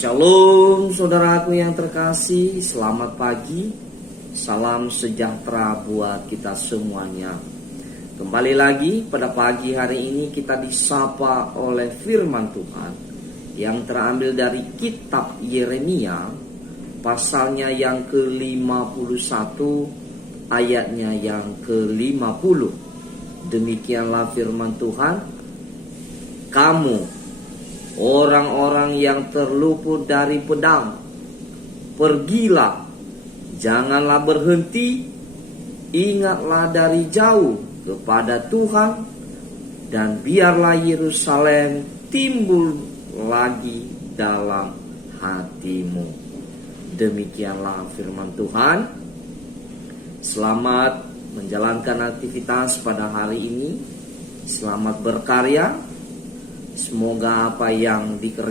Shalom saudaraku yang terkasih, selamat pagi, salam sejahtera buat kita semuanya. Kembali lagi pada pagi hari ini kita disapa oleh firman Tuhan yang terambil dari kitab Yeremia, pasalnya yang ke-51, ayatnya yang ke-50. Demikianlah firman Tuhan, kamu orang-orang yang terluput dari pedang, pergilah, janganlah berhenti, ingatlah dari jauh kepada Tuhan, dan biarlah Yerusalem timbul lagi dalam hatimu. Demikianlah firman Tuhan. Selamat menjalankan aktivitas pada hari ini. Selamat berkarya. Semoga apa yang dikerjakan